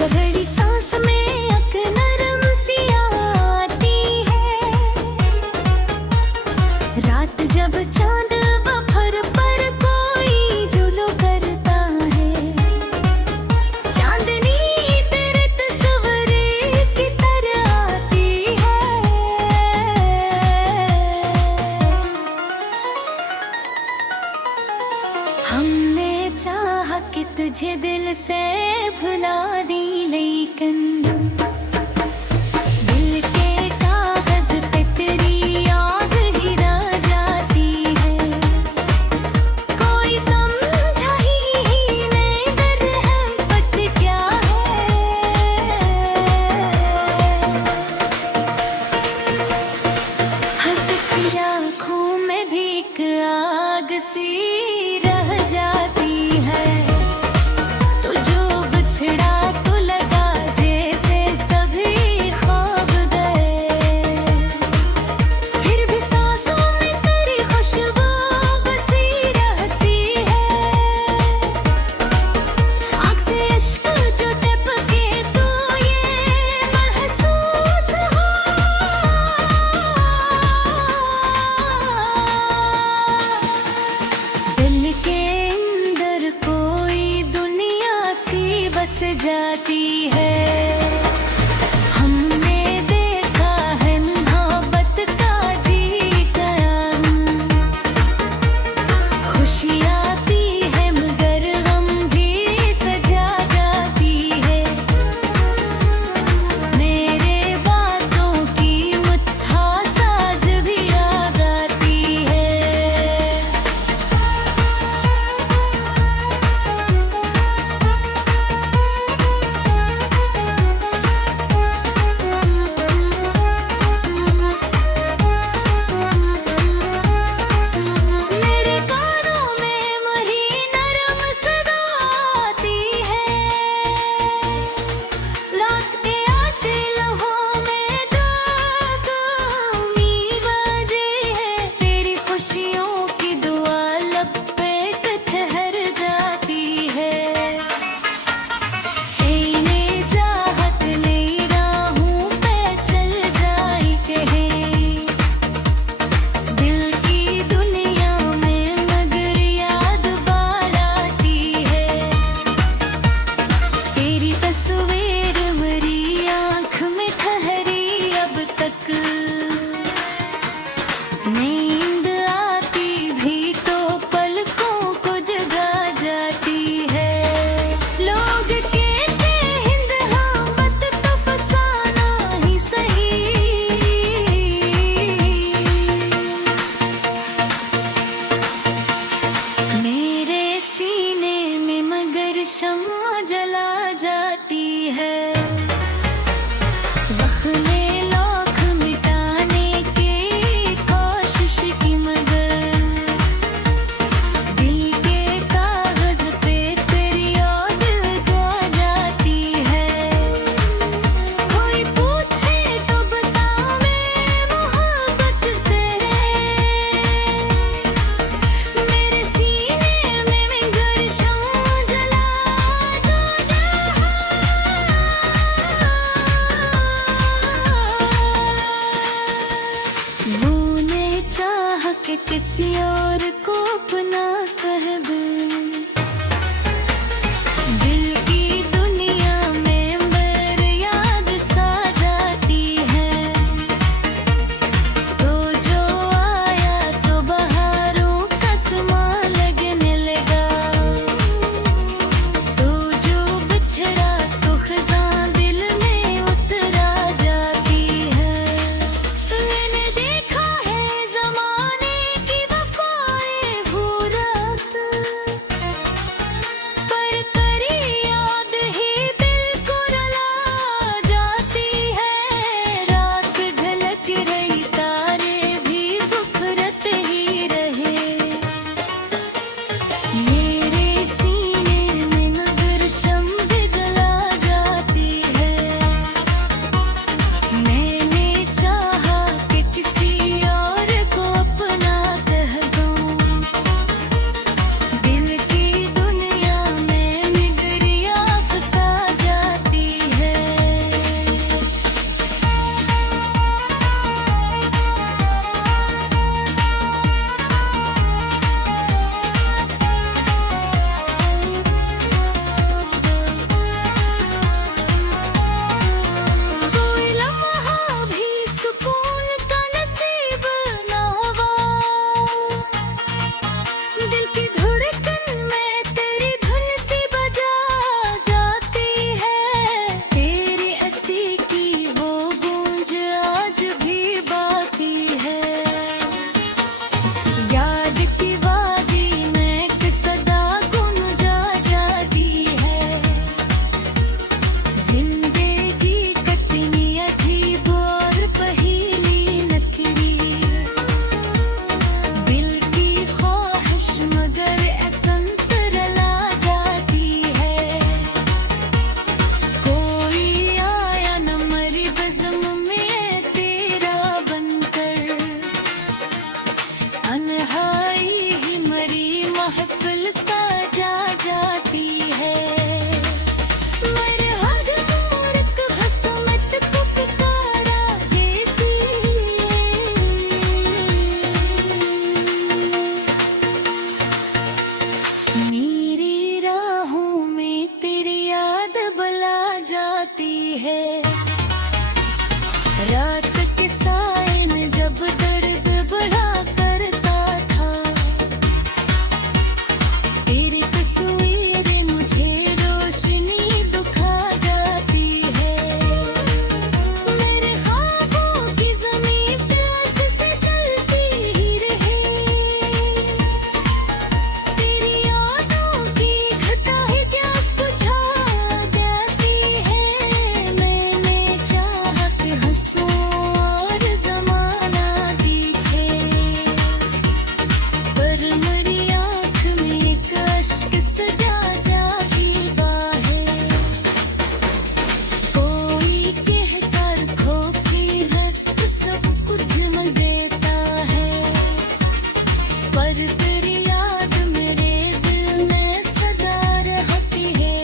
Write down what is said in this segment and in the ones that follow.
पगड़ी सांस में अक नरम सी आती है। रात जब चांद बफर पर कोई जुल्म करता है, चांदनी तेरे तस्वीर की तरह आती है। हमने चाहा कि तुझे दिल से भुला दी, लेकिन दिल के कागज पे तेरी याद ही रह जाती है। कोई समझा ही नहीं दर्द मोहब्बत क्या है। हंस की आँखों में भी एक आग सी रह जाती है। तू जो बिछड़ा तो लगा जैसे सभी ख्वाब गए, फिर भी सांसों में तेरी खुशबू बसी रहती है। आँख से इश्क जो टपके तो ये महसूस हो, दिल के अंदर कोई दुनिया सी बस जाती है। हमने देखा है मोहब्बत का जी कयाम, खुशी आती है मगर गम भी सजा जाती है। मेरे बातों की मुट्ठास आज भी याद आती है। मेरे कानों में वही नरम सदा आती है। रात के आते लम्हों में दूमी बजे है। तेरी खुशियों की दुआ लब पे ठहर जाती है। इन्हें चाहत नहीं राहों पे चल जाई कहीं, दिल की दुनिया में मगर याद बार आती है। तेरी तस्वीर मेरी आँख में ठहरी अब तक, नींद आती भी तो पलकों को जगा जाती है। लोग कहते हिंद मोहब्बत तो फसाना ही सही, मेरे सीने में मगर शम्मा जला जाती है। ज़ख्मे लाख मिटाने की कोशिश की मगर दिल के कागज पे तेरी याद आ जाती है। कोई पूछे तो बता मैं मोहब्बत तेरे, मेरे सीने में मगर शम्मा जला जाता है। तूने चाह के किसी और को अपना कह दे, दिल की दुनिया में बर याद सा जाती है। तो जो आया तो बहारों का समा लगने लगा, तो जो बिछड़ा तो खज़ां दिल में उतरा जाती है। मैंने देखा है ज़माने की वफ़ाएं है। रात के साए में जब दर्द बढ़ा करता था, तेरी तस्वीरें मुझे रोशनी दिखा जाती है। मेरे ख्वाबों की ज़मीं प्यास से जलती ही रहे, तेरी यादों की घटाएं प्यास बुझा देती है। मैंने चाहा कि हंसूं और ज़माना दिखे, पर मेरी आँख में एक अश्क सजा जाती बाहें। कोई कहकर खोखी है सब कुछ मैं देता है, पर तेरी याद मेरे दिल में सदा रहती है।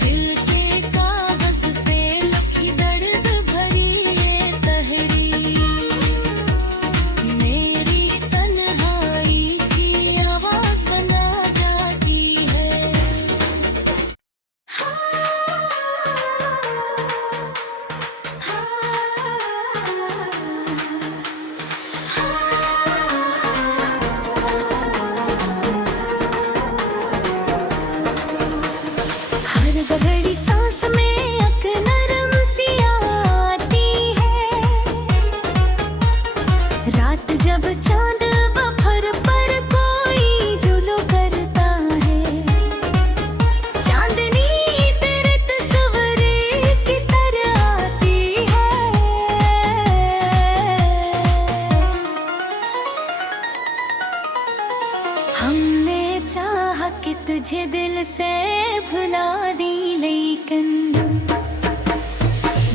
दिल के कागज पे लिखी दर्द भरी ये तहरीर, मेरी तन्हाई की आवाज बना जाती है। हर घड़ी सांस में एक नरम सी आती है, रात जब चांद बफर पर कोई जुल्म करता है, चांदनी तेरे तस्वीर की तरह आती है। हमने चाहा कि तुझे दिल से भुला दी, लेकिन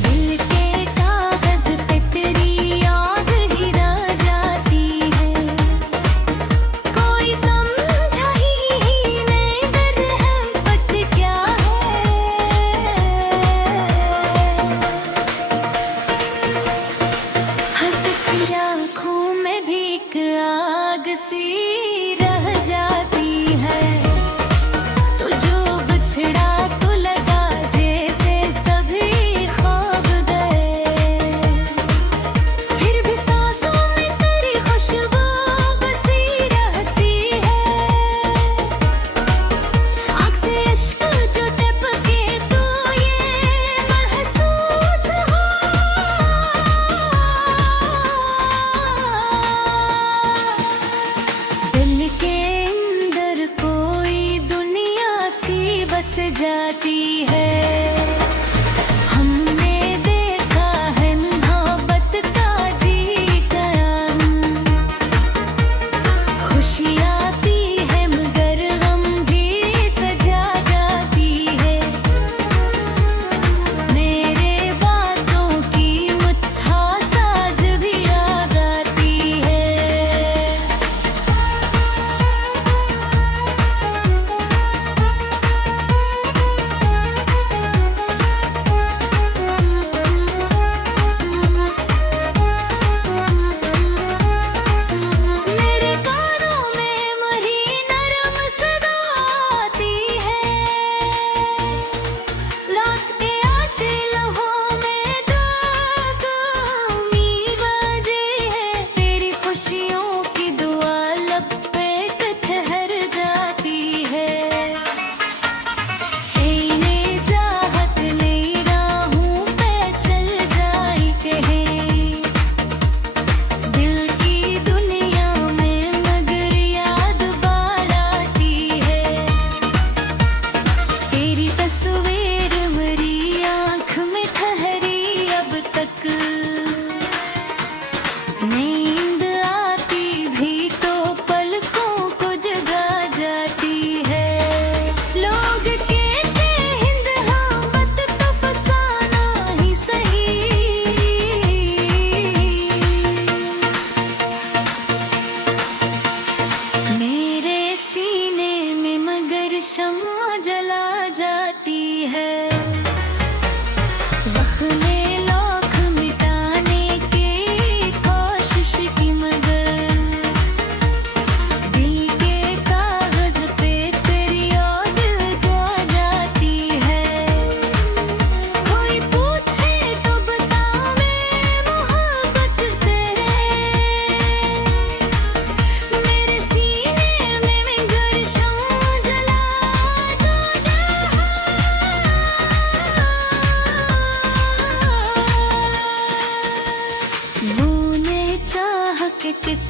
दिल के कागज पे तेरी याद ही रह जाती है। कोई समझा ही नहीं दर्द मोहब्बत क्या है। हंसती आँखों में भी एक आग सी रह जाती है। तू जो बिछड़ा तो लगा जैसे सभी ख्वाब गए, फिर भी सांसों में तेरी खुशबू बसी रहती है। आँख से इश्क जो टपके तो ये महसूस हो, दिल के अंदर कोई दुनिया सी बस जाती है। हमने देखा है मोहब्बत का जी कयाम, खुशी आती है मगर गम भी सजा जाती है। मेरे बातों की मुट्ठा साज भी याद आती है।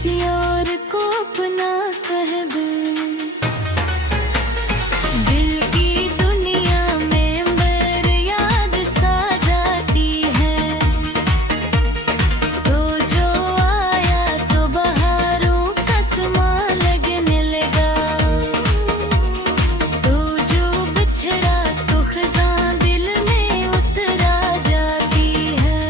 किसी और को अपना कह दे। दिल की दुनिया में बर याद सा जाती है, तो जो आया तो बहारों का समा लगने लगा, तो जो बिछड़ा तो खज़ां दिल में उतरा जाती है।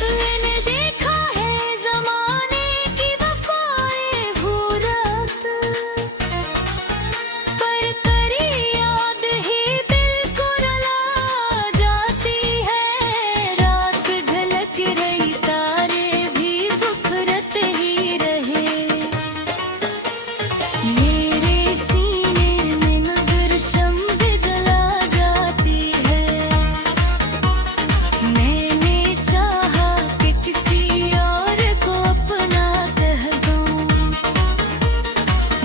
मैंने देखा है ज़माने की वफ़ाएं भूरात, पर करी याद ही दिल को रुला जाती है। रात ढलक रही तारे भी बिखरत ही रहे, मेरे सीने में मगर शम्म जला जाती है। मैंने चाहा कि किसी और को अपना कह दूं,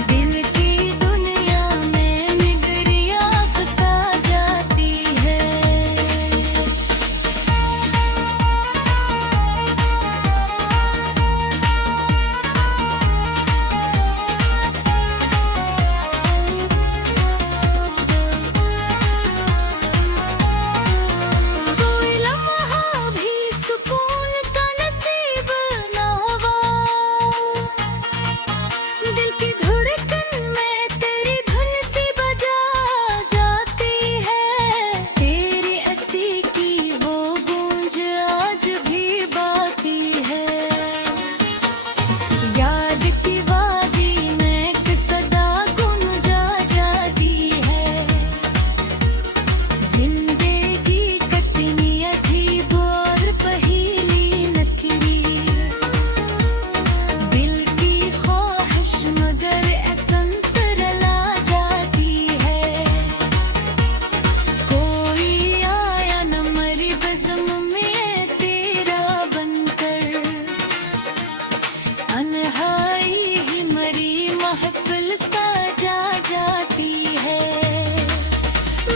दिल की दुनिया में मिगरिया फंसा जाती है। कोई लम्हा भी सुकून का नसीब ना हुआ, दिल की धड़कन में तेरी धुन सी बजा जाती है। तेरी हंसी की वो गूंज आज भी बाकी है, याद की वादी में एक सदा गुंजा जाती है। जिंदगी कितनी अजीब और पहेली नकली, दिल की ख्वाहिश मगर असंत रला जाती है। कोई आया न मरी बज़्म में तेरा बनकर, अनहाई ही मरी महफिल सजा जाती है।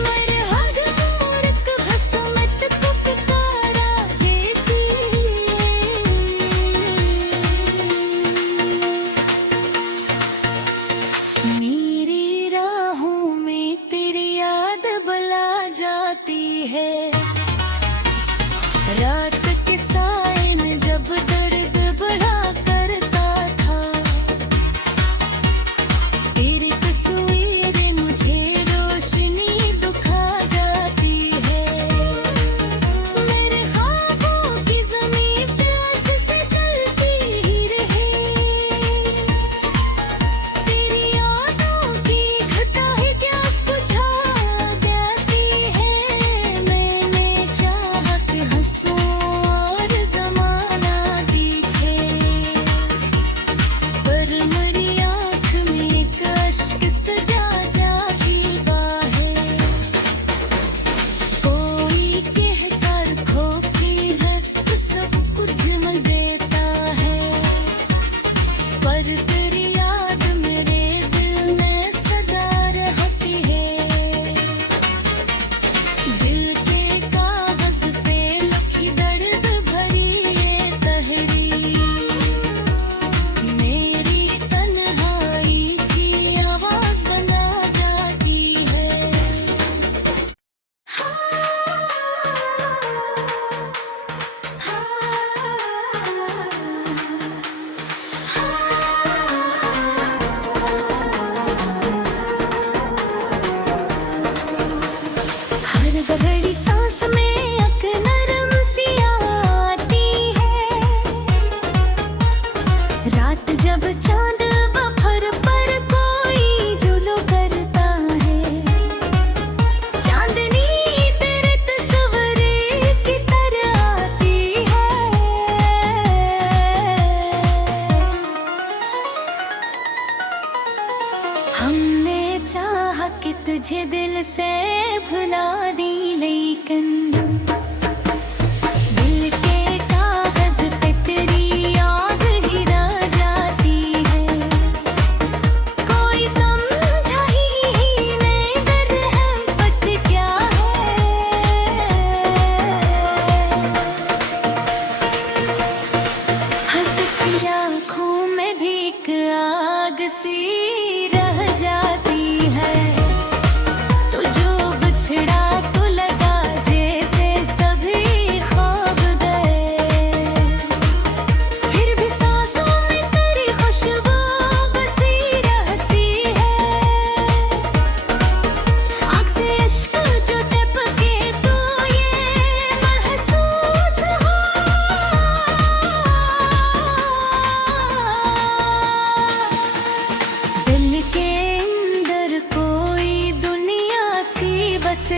मरहद मूरख भस्मत को पुकारा देती, मेरी राहों में तेरी याद बुला जाती है। रात के साए में जब दर्द बढ़ा करता था, तेरी तस्वीरें मुझे रोशनी दिखा जाती है। मेरे ख्वाबों की ज़मीं प्यास से जलती ही रहे, तेरी यादों की घटा ही प्यास बुझा देती है। मैंने चाहा कि हंसूं और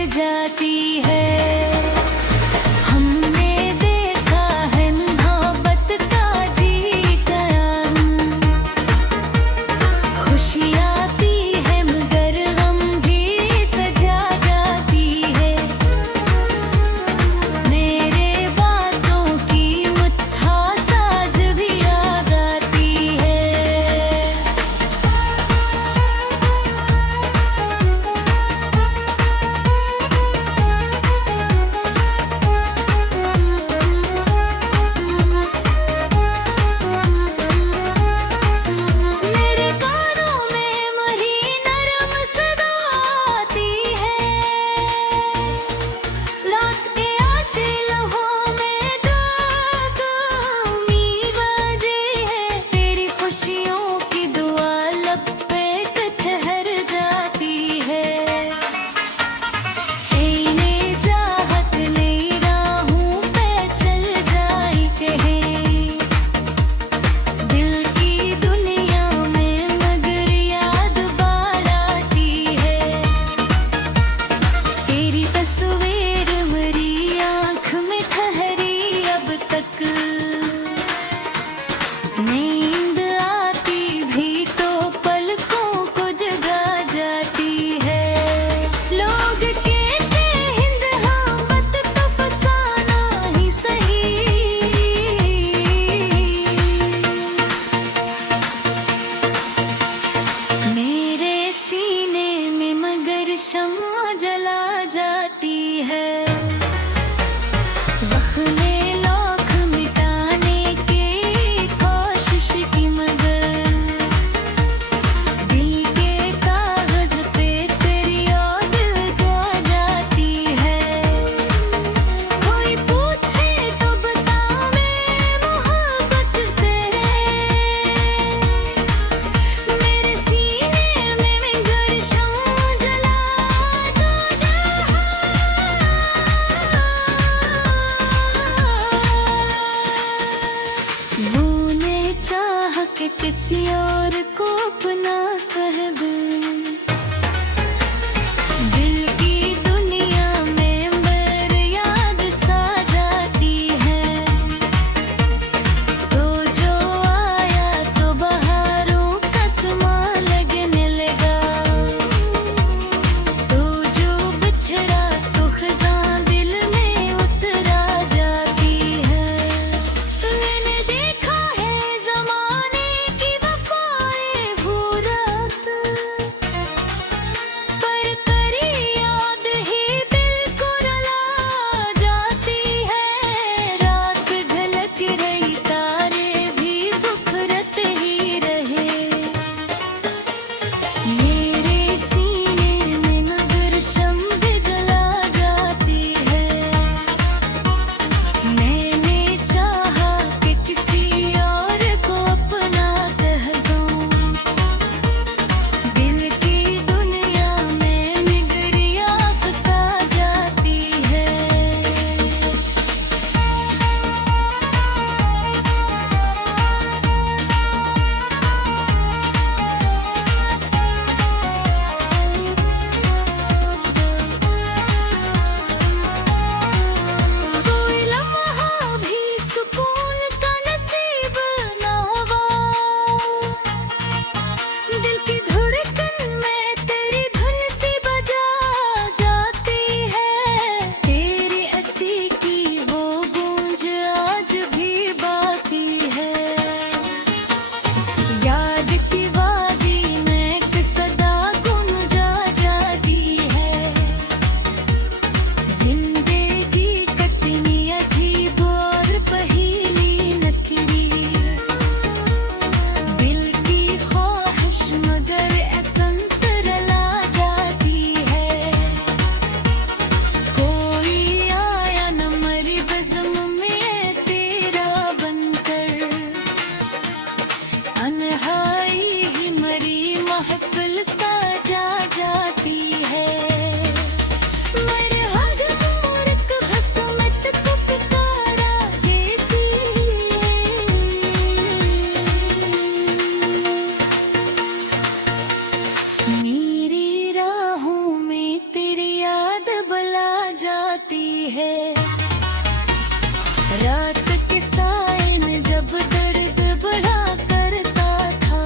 जाती है। हमने देखा है मोहब्बत का जी कयाम, खुशी आती है मगर गम भी सजा जाती है। मेरे बातों की मिठास आज भी याद आती है। मेरे कानों में मरी नरम सदा आती है, रात के आते लम्हों में मी बजे है। तेरी खुशियों की दुआ लब पे ठहर जाती है। तेरे चाहत नई राहों पे चल जाई कहीं, दिल की दुनिया में मगर याद बार आती है। तेरी तस्वीर मेरी आँख में ठहरी अब तक, नींद आती भी तो पलकों को जगा जाती है। लोग कहते हिंद हाँ मत तो फसाना ही सही, मेरे सीने में मगर शम्मा जला जाती है। ज़ख्मे लाख मिटाने की कोशिश की मगर दिल के कागज़ पे तेरी याद आ जाती है। कोई पूछे तो बता मैं मोहब्बत तेरे, मेरे सीने में मगर शम्मा जला जाता है। तूने चाह के किसी और को अपना कह दे, दिल की दुनिया में बर याद सा जाती है। तो जो आया तो बहारों का समा लगने लगा, तो जो बिछड़ा तो खज़ां दिल में उतरा जाती है। मैंने देखा है ज़माने की वफ़ा है। रात के साए में जब दर्द बढ़ा करता था,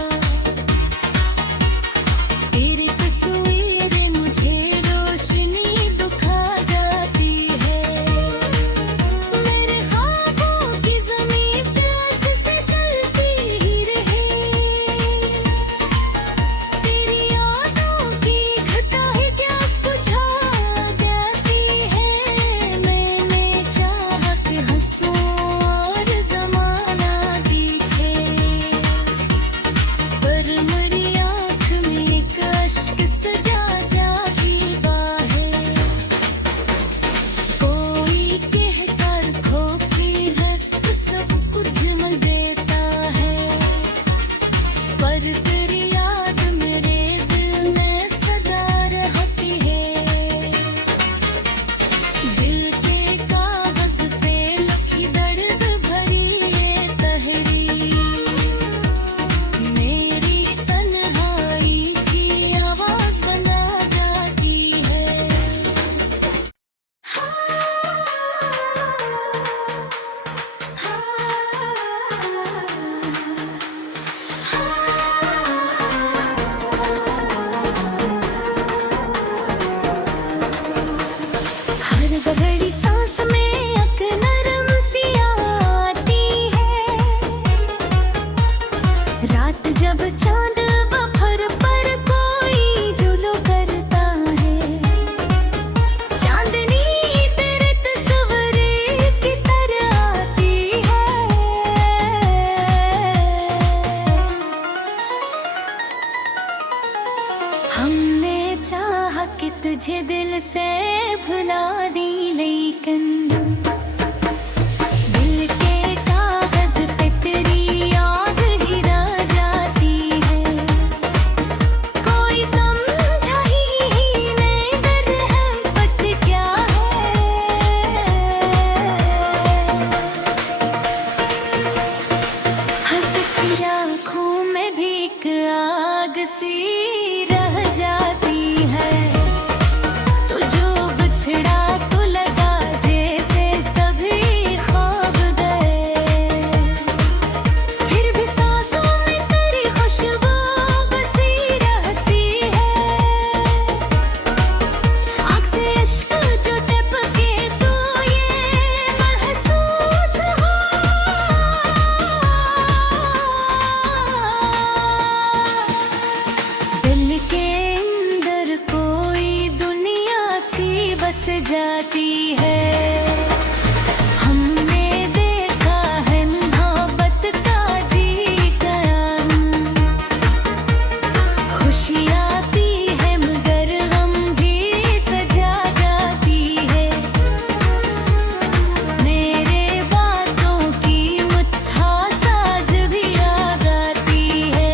तेरी तस्वीरें मुझे रोशनी दिखा जाती है। मेरे ख्वाबों की ज़मीं प्यास से जलती ही रहे, तेरी यादों की घटाएं प्यास बुझा देती है। मैंने चाहा कि हंसूं और ज़माना दिखे, पर मेरी आँख में एक अश्क सजा जाती बाहें। कोई कहकर खो के हर सब कुछ मिल देता है, पर तेरी याद मेरे दिल में सदा रहती है। दिल के कागज पे लिखी दर्द भरी ये तहरीर, मेरी तन्हाई की आवाज़ बना जाती है। हर घड़ी सांस में एक नरम सी आती है, रात जब चांद बफर पर कोई जुल्म करता है, चांदनी तेरे तस्वीर की तरह आती है। हमने चाहा कि तुझे दिल से भुला दी, लेकिन दिल के कागज पे तेरी याद ही रह जाती है। कोई समझा ही नहीं दर्द मोहब्बत क्या है। हंसती आँखों में भी एक आग सी रह जाती है। तू जो बिछड़ा तो लगा जैसे सभी ख्वाब गए, फिर भी सांसों में तेरी खुशबू बसी रहती है। आँख से इश्क जो टपके तो ये महसूस हो, दिल के अंदर कोई दुनिया सी बस जाती है। हमने देखा है मोहब्बत का जी कयाम, खुशी आती है मगर गम भी सजा जाती है। मेरे बातों की मिठास आज भी याद आती है।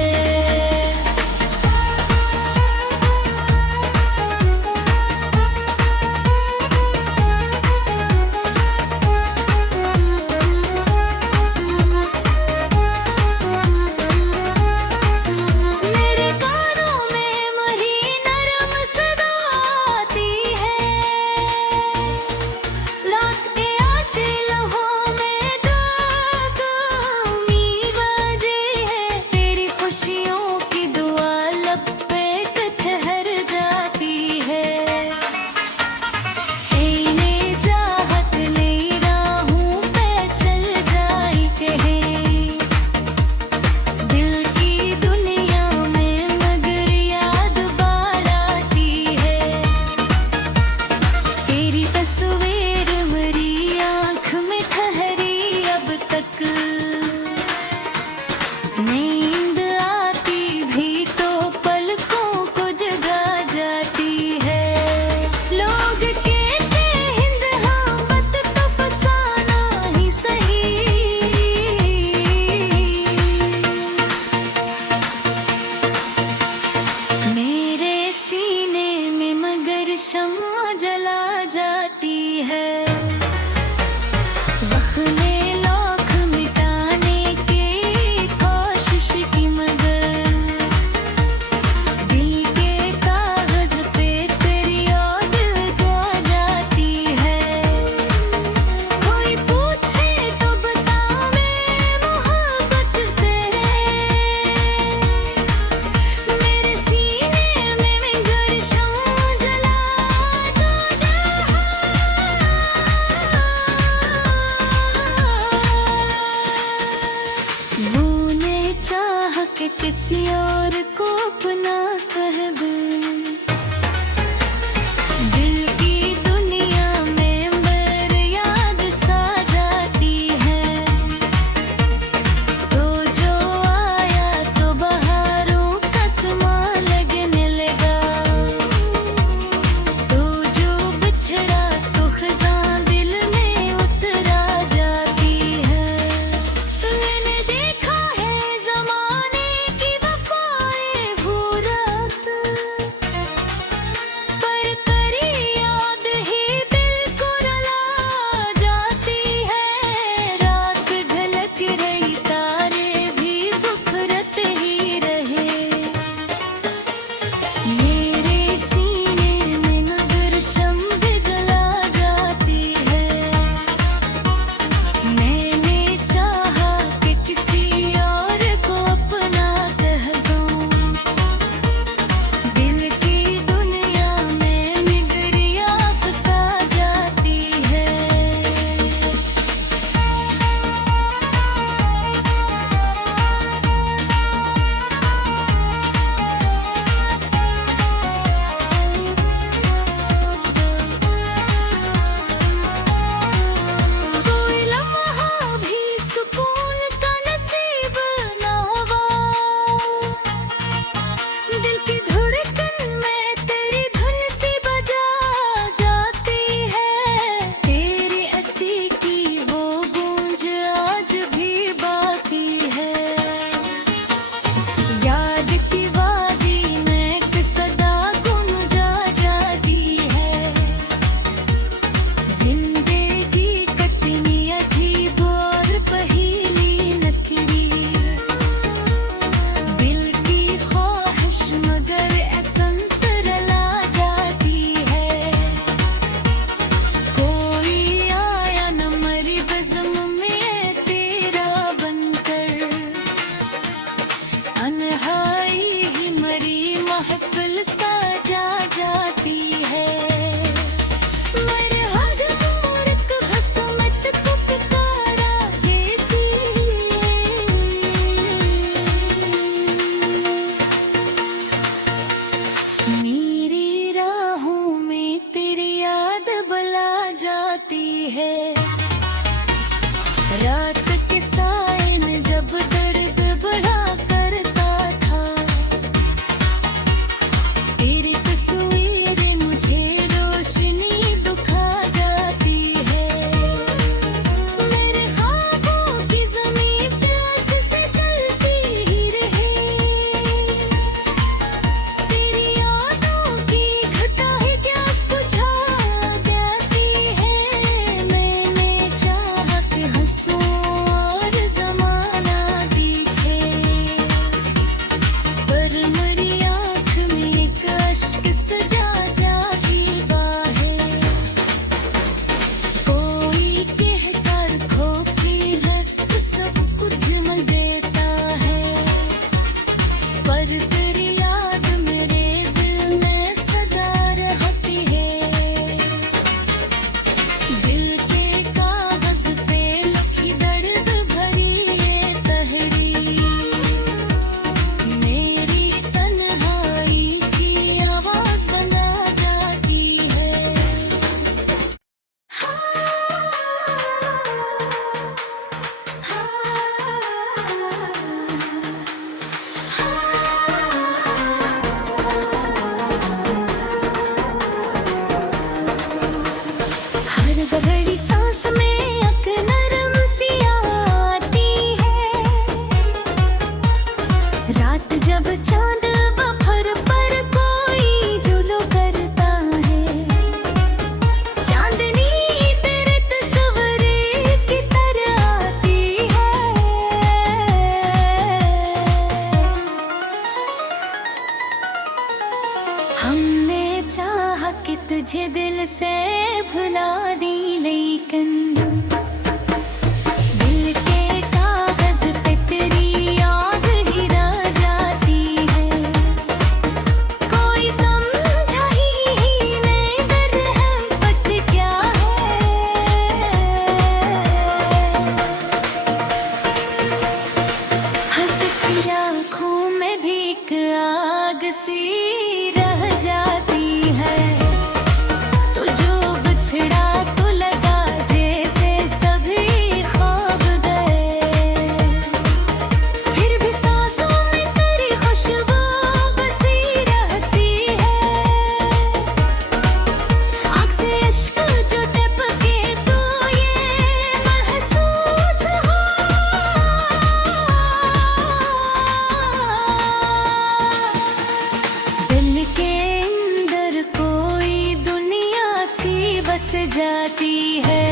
जाती है।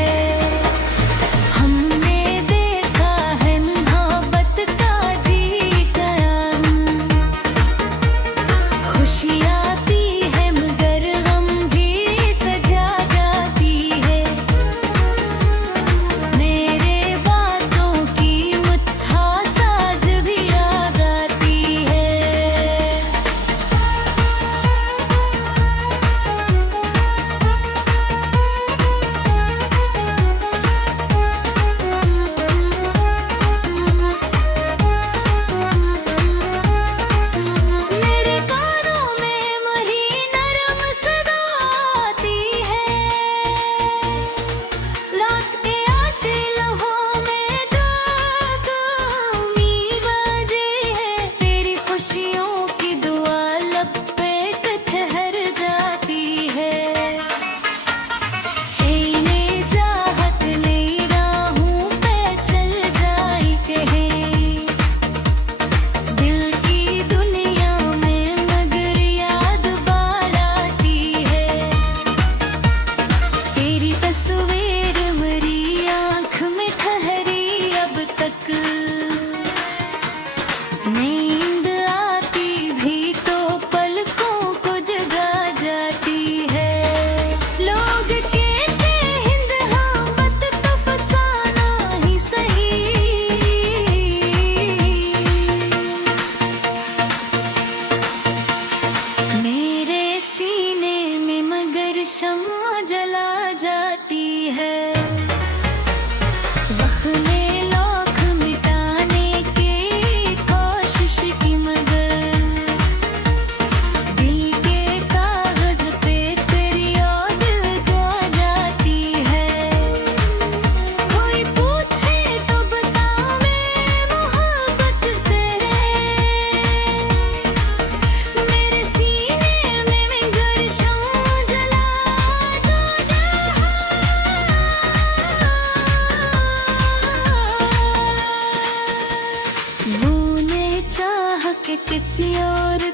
हमने देखा है मोहब्बत का जी कयाम, खुशी आती है मगर गम भी सजा जाती है। मेरे बातों की मिठास आज भी याद आती है। मेरे कानों में मरी नरम सदा आती है, रात के आटे लम्हों में मी बजे है। तेरी खुशियों की दुआ लब पे ठहर जाती है। ने चाहत ने राहों पे चल जाई कहीं, दिल की दुनिया में मगर याद बार आती है। तेरी तस्वीर मेरी आँख में ठहरी अब तक, नींद आती भी तो पलकों को जगा जाती है। लोग कहते हिंद हाँ बत तो फसाना ही सही, मेरे सीने में मगर शम्मा जला जाती है। वख्ने लाख मिटाने की कोशिश की मगर दिल के कागज पे तेरी याद लगा जाती है। कोई पूछे तो बता मैं मोहब्बत तेरे, मेरे सीने में मगर शम्मा जला जाता है। तूने चाह के किसी और